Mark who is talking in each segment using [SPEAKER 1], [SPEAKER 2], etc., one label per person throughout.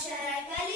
[SPEAKER 1] ಅಕ್ಷರಗಳ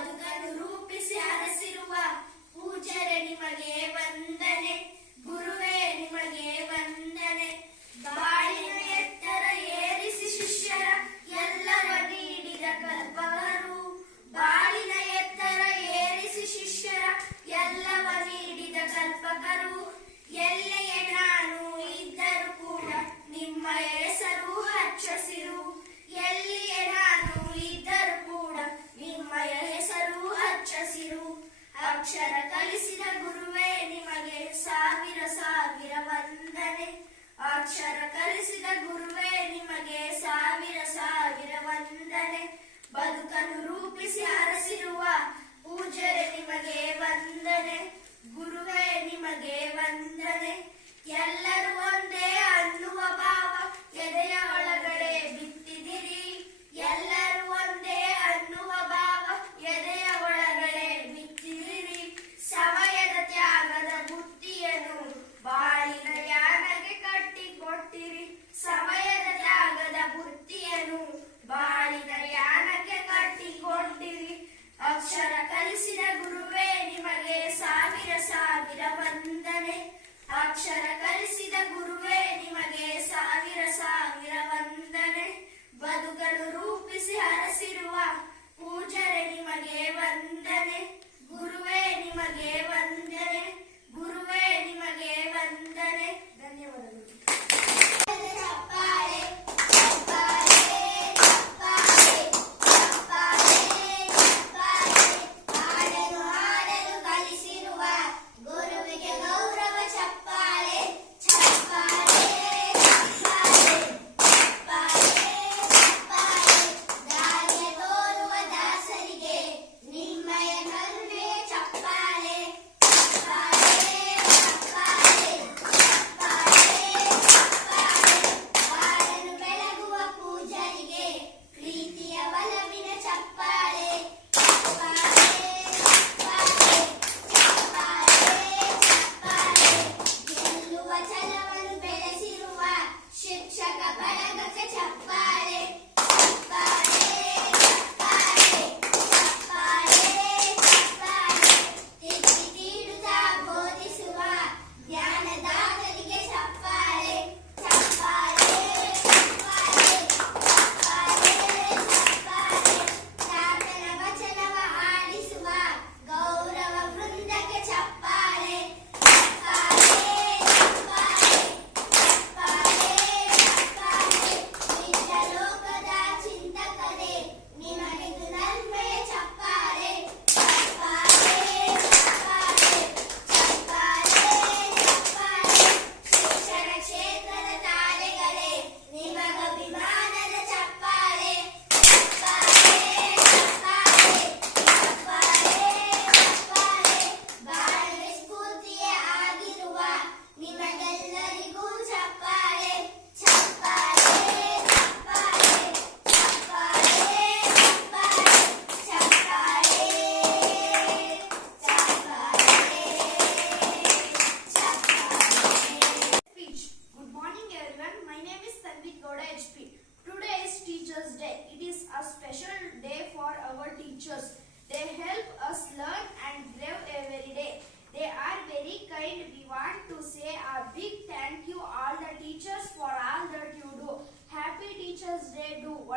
[SPEAKER 1] ಬದುಕನ್ನು ರೂಪಿಸಿ ಅರಸಿರುವ ಪೂಜರೆ ನಿಮಗೆ ವಂದನೆ. ಗುರುವೇ, ನಿಮಗೆ ವಂದನೆ. ಬಾಳಿನ ಎತ್ತರ ಏರಿಸಿ ಶಿಷ್ಯರ ಎಲ್ಲರ ನೀಡಿದ ಕಲ್ಪಕರು ಬಾಳಿನ ಎತ್ತರ ಏರಿಸಿ ಶಿಷ್ಯರ ಎಲ್ಲವ ನೀಡಿದ ಕಲ್ಪಕರು. ಎಲ್ಲೆಯ ನಾನು ಇದ್ದರೂ ಕೂಡ ನಿಮ್ಮ ಹೆಸರು ಹಚ್ಚಸಿ ಅಕ್ಷರ ಕಲಿಸಿದ ಗುರುವೇ, ನಿಮಗೆ ಸಾವಿರ ಸಾವಿರ ವಂದನೆ. ಅಕ್ಷರ ಕಲಿಸಿದ ಗುರುವೇ, ನಿಮಗೆ ಸಾವಿರ ಸಾವಿರ ವಂದನೆ. ಬದುಕನ್ನು ರೂಪಿಸಿ ಅರಸಿರುವ ಅಕ್ಷರ ಕಲಿಸಿದ ಗುರುವೇ ನಿಮಗೆ ಸಾವಿರ ಸಾವಿರ ವಂದನೆ. ಬದುಕಲು ರೂಪಿಸಿ ಹರಸಿರುವ ಪೂಜರೆ ನಿಮಗೆ ವಂದನೆ. ಗುರುವೇ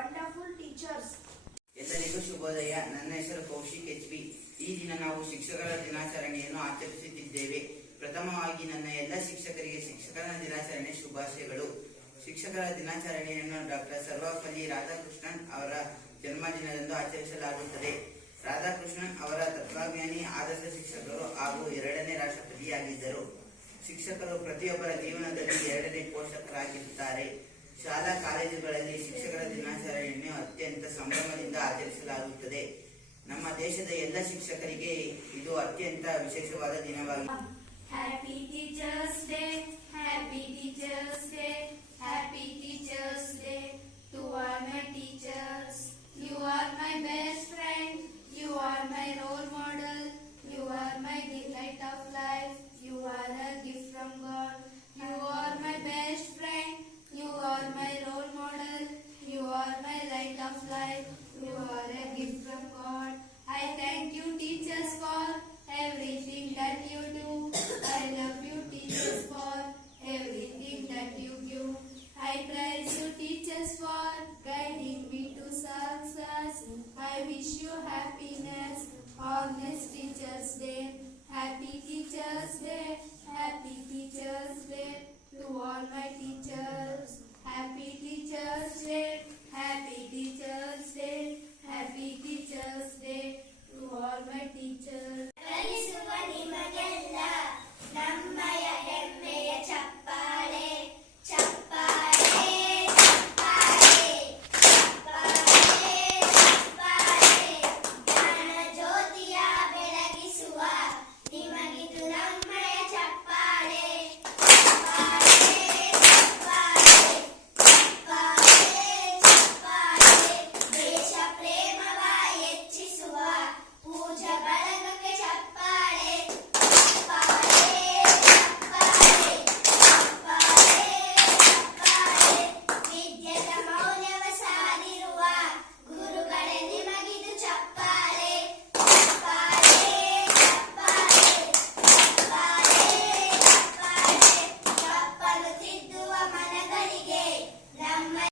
[SPEAKER 1] wonderful ಟೀಚರ್ಸ್
[SPEAKER 2] ಎಲ್ಲರಿಗೂ ಶುಭೋದಯ. ನನ್ನ ಹೆಸರು ಕೌಶಿಕ್ ಎಚ್ ಪಿ ಈ ದಿನ ನಾವು ಶಿಕ್ಷಕರ ದಿನಾಚರಣೆಯನ್ನು ಆಚರಿಸುತ್ತಿದ್ದೇವೆ. ಪ್ರಥಮವಾಗಿ ನನ್ನ ಎಲ್ಲ ಶಿಕ್ಷಕರಿಗೆ ಶಿಕ್ಷಕರ ದಿನಾಚರಣೆ ಶುಭಾಶಯಗಳು. ಶಿಕ್ಷಕರ ದಿನಾಚರಣೆಯನ್ನು ಡಾಕ್ಟರ್ ಸರ್ವಪಲ್ಲಿ ರಾಧಾಕೃಷ್ಣನ್ ಅವರ ಜನ್ಮದಿನದಂದು ಆಚರಿಸಲಾಗುತ್ತದೆ. ರಾಧಾಕೃಷ್ಣನ್ ಅವರ ತತ್ವಜ್ಞಾನಿ ಆದರ್ಶ ಶಿಕ್ಷಕರು ಹಾಗೂ ಎರಡನೇ ರಾಷ್ಟ್ರಪತಿಯಾಗಿದ್ದರು. ಶಿಕ್ಷಕರು ಪ್ರತಿಯೊಬ್ಬರ ಜೀವನದಲ್ಲಿ ಎರಡನೇ ಪೋಷಕರಾಗಿರುತ್ತಾರೆ. ಶಾಲಾ ಕಾಲೇಜುಗಳಲ್ಲಿ ಶಿಕ್ಷಕರ ದಿನಾಚರಣೆಯನ್ನು ಅತ್ಯಂತ ಸಂಭ್ರಮದಿಂದ ಆಚರಿಸಲಾಗುತ್ತದೆ. ನಮ್ಮ ದೇಶದ ಎಲ್ಲ ಶಿಕ್ಷಕರಿಗೆ ಇದು ಅತ್ಯಂತ ವಿಶೇಷವಾದ ದಿನವಾಗಿದೆ.
[SPEAKER 1] Wish you happiness on this Teachers Day. Happy Teachers Day, Happy Teachers Day to all my teachers.